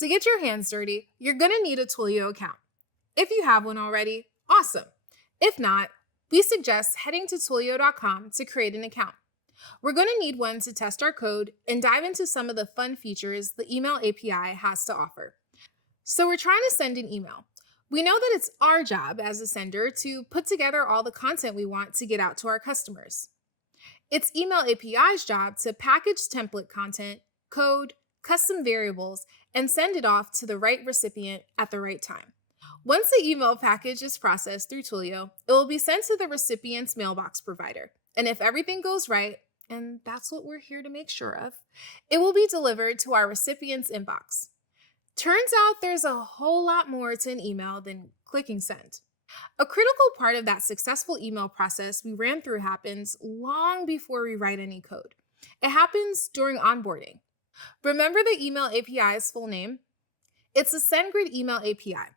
To get your hands dirty, you're going to need a Twilio account. If you have one already, awesome. If not, we suggest heading to Twilio.com to create an account. We're going to need one to test our code and dive into some of the fun features the email API has to offer. So we're trying to send an email. We know that it's our job as a sender to put together all the content we want to get out to our customers. It's Email API's job to package template content, code, custom variables, and send it off to the right recipient at the right time. Once the email package is processed through Twilio, it will be sent to the recipient's mailbox provider. And if everything goes right, and that's what we're here to make sure of, it will be delivered to our recipient's inbox. Turns out there's a whole lot more to an email than clicking send. A critical part of that successful email process we ran through happens long before we write any code. It happens during onboarding. Remember the email API's full name? It's the SendGrid email API.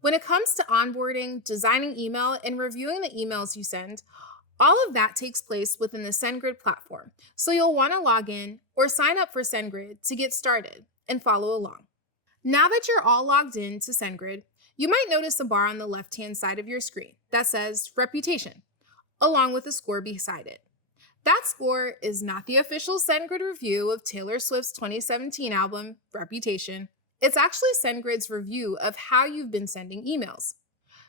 When it comes to onboarding, designing email, and reviewing the emails you send, all of that takes place within the SendGrid platform. So you'll want to log in or sign up for SendGrid to get started and follow along. Now that you're all logged in to SendGrid, you might notice a bar on the left-hand side of your screen that says Reputation, along with a score beside it. That score is not the official SendGrid review of Taylor Swift's 2017 album, Reputation. It's actually SendGrid's review of how you've been sending emails.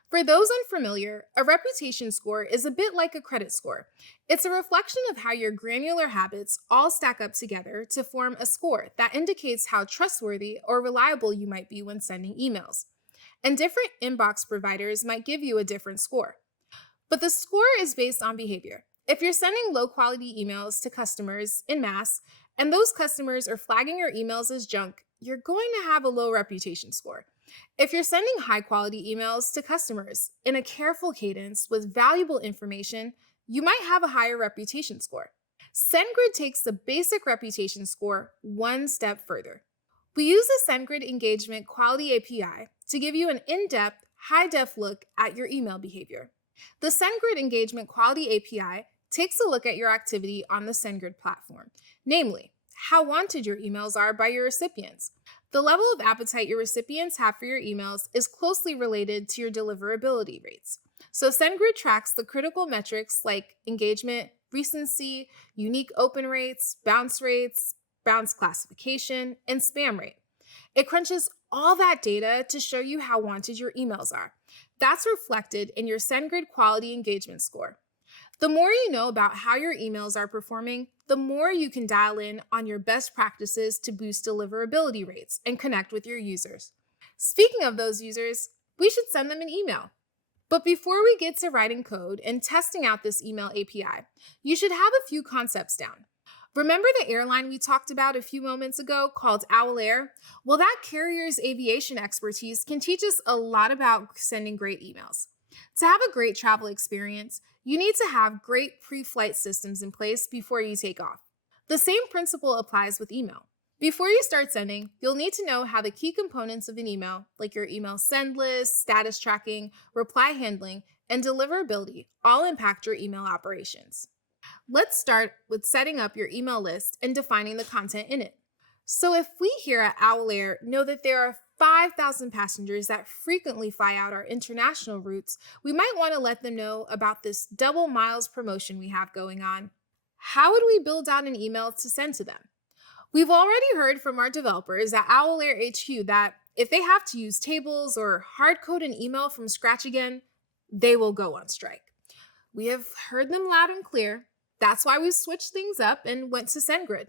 For those unfamiliar, a reputation score is a bit like a credit score. It's a reflection of how your granular habits all stack up together to form a score that indicates how trustworthy or reliable you might be when sending emails. And different inbox providers might give you a different score. But the score is based on behavior. If you're sending low-quality emails to customers en masse, and those customers are flagging your emails as junk, you're going to have a low reputation score. If you're sending high-quality emails to customers in a careful cadence with valuable information, you might have a higher reputation score. SendGrid takes the basic reputation score one step further. We use the SendGrid Engagement Quality API to give you an in-depth, high-def look at your email behavior. The SendGrid Engagement Quality API takes a look at your activity on the SendGrid platform, namely, how wanted your emails are by your recipients. The level of appetite your recipients have for your emails is closely related to your deliverability rates. So SendGrid tracks the critical metrics like engagement, recency, unique open rates, bounce classification, and spam rate. It crunches all that data to show you how wanted your emails are. That's reflected in your SendGrid Quality Engagement Score. The more you know about how your emails are performing, the more you can dial in on your best practices to boost deliverability rates and connect with your users. Speaking of those users, we should send them an email. But before we get to writing code and testing out this email API, you should have a few concepts down. Remember the airline we talked about a few moments ago called Owl Air? Well, that carrier's aviation expertise can teach us a lot about sending great emails. To have a great travel experience, you need to have great pre-flight systems in place before you take off. The same principle applies with email. Before you start sending, you'll need to know how the key components of an email, like your email send list, status tracking, reply handling, and deliverability, all impact your email operations. Let's start with setting up your email list and defining the content in it. So if we here at Owl Air know that there are 5,000 passengers that frequently fly out our international routes, we might want to let them know about this double miles promotion we have going on. How would we build out an email to send to them? We've already heard from our developers at Owl Air HQ that if they have to use tables or hard code an email from scratch again, they will go on strike. We have heard them loud and clear. That's why we switched things up and went to SendGrid.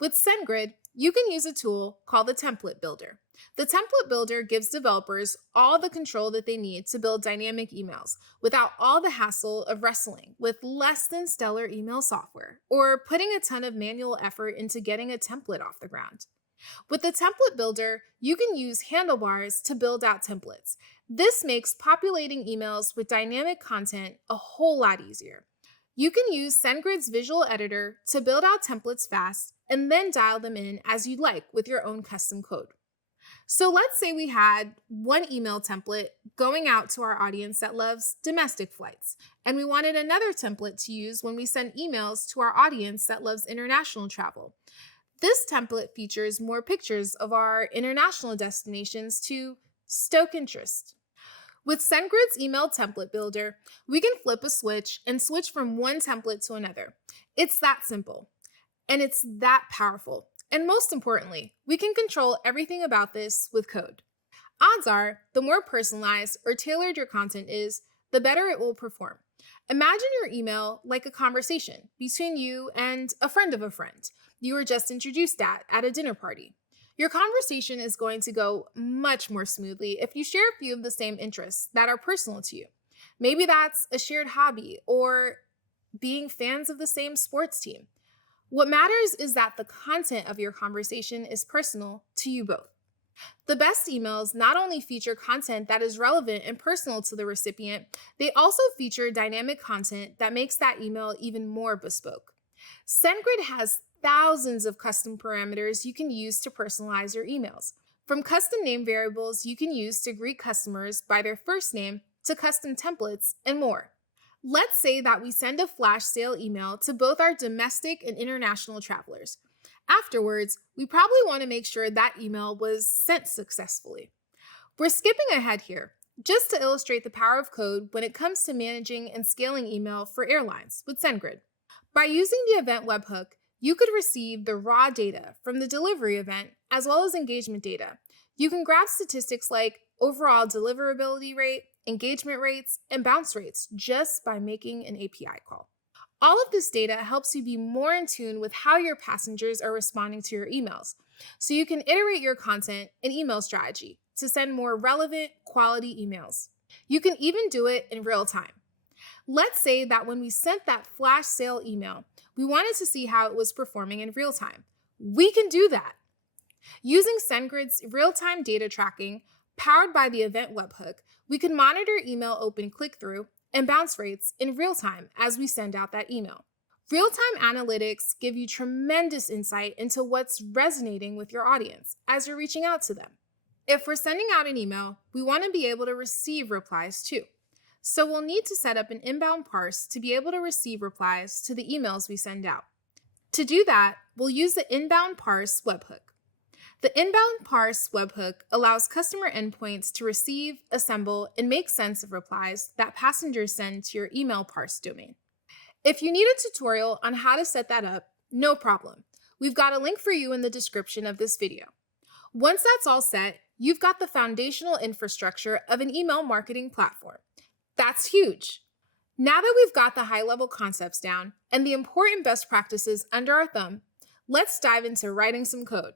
With SendGrid, you can use a tool called the Template Builder. The Template Builder gives developers all the control that they need to build dynamic emails without all the hassle of wrestling with less than stellar email software or putting a ton of manual effort into getting a template off the ground. With the Template Builder, you can use handlebars to build out templates. This makes populating emails with dynamic content a whole lot easier. You can use SendGrid's visual editor to build out templates fast and then dial them in as you'd like with your own custom code. So let's say we had one email template going out to our audience that loves domestic flights, and we wanted another template to use when we send emails to our audience that loves international travel. This template features more pictures of our international destinations to stoke interest. With SendGrid's email template builder, we can flip a switch and switch from one template to another. It's that simple, and it's that powerful. And most importantly, we can control everything about this with code. Odds are, the more personalized or tailored your content is, the better it will perform. Imagine your email like a conversation between you and a friend of a friend you were just introduced at a dinner party. Your conversation is going to go much more smoothly if you share a few of the same interests that are personal to you. Maybe that's a shared hobby or being fans of the same sports team. What matters is that the content of your conversation is personal to you both. The best emails not only feature content that is relevant and personal to the recipient, they also feature dynamic content that makes that email even more bespoke. SendGrid has thousands of custom parameters you can use to personalize your emails. From custom name variables you can use to greet customers by their first name to custom templates and more. Let's say that we send a flash sale email to both our domestic and international travelers. Afterwards, we probably want to make sure that email was sent successfully. We're skipping ahead here, just to illustrate the power of code when it comes to managing and scaling email for airlines with SendGrid. By using the event webhook, you could receive the raw data from the delivery event as well as engagement data. You can grab statistics like overall deliverability rate, engagement rates, and bounce rates just by making an API call. All of this data helps you be more in tune with how your passengers are responding to your emails, so you can iterate your content and email strategy to send more relevant, quality emails. You can even do it in real time. Let's say that when we sent that flash sale email, we wanted to see how it was performing in real time. We can do that. Using SendGrid's real-time data tracking, powered by the event webhook, we can monitor email open click-through and bounce rates in real time as we send out that email. Real-time analytics give you tremendous insight into what's resonating with your audience as you're reaching out to them. If we're sending out an email, we want to be able to receive replies too. So we'll need to set up an inbound parse to be able to receive replies to the emails we send out. To do that, we'll use the inbound parse webhook. The inbound parse webhook allows customer endpoints to receive, assemble, and make sense of replies that passengers send to your email parse domain. If you need a tutorial on how to set that up, no problem. We've got a link for you in the description of this video. Once that's all set, you've got the foundational infrastructure of an email marketing platform. That's huge. Now that we've got the high-level concepts down and the important best practices under our thumb, let's dive into writing some code.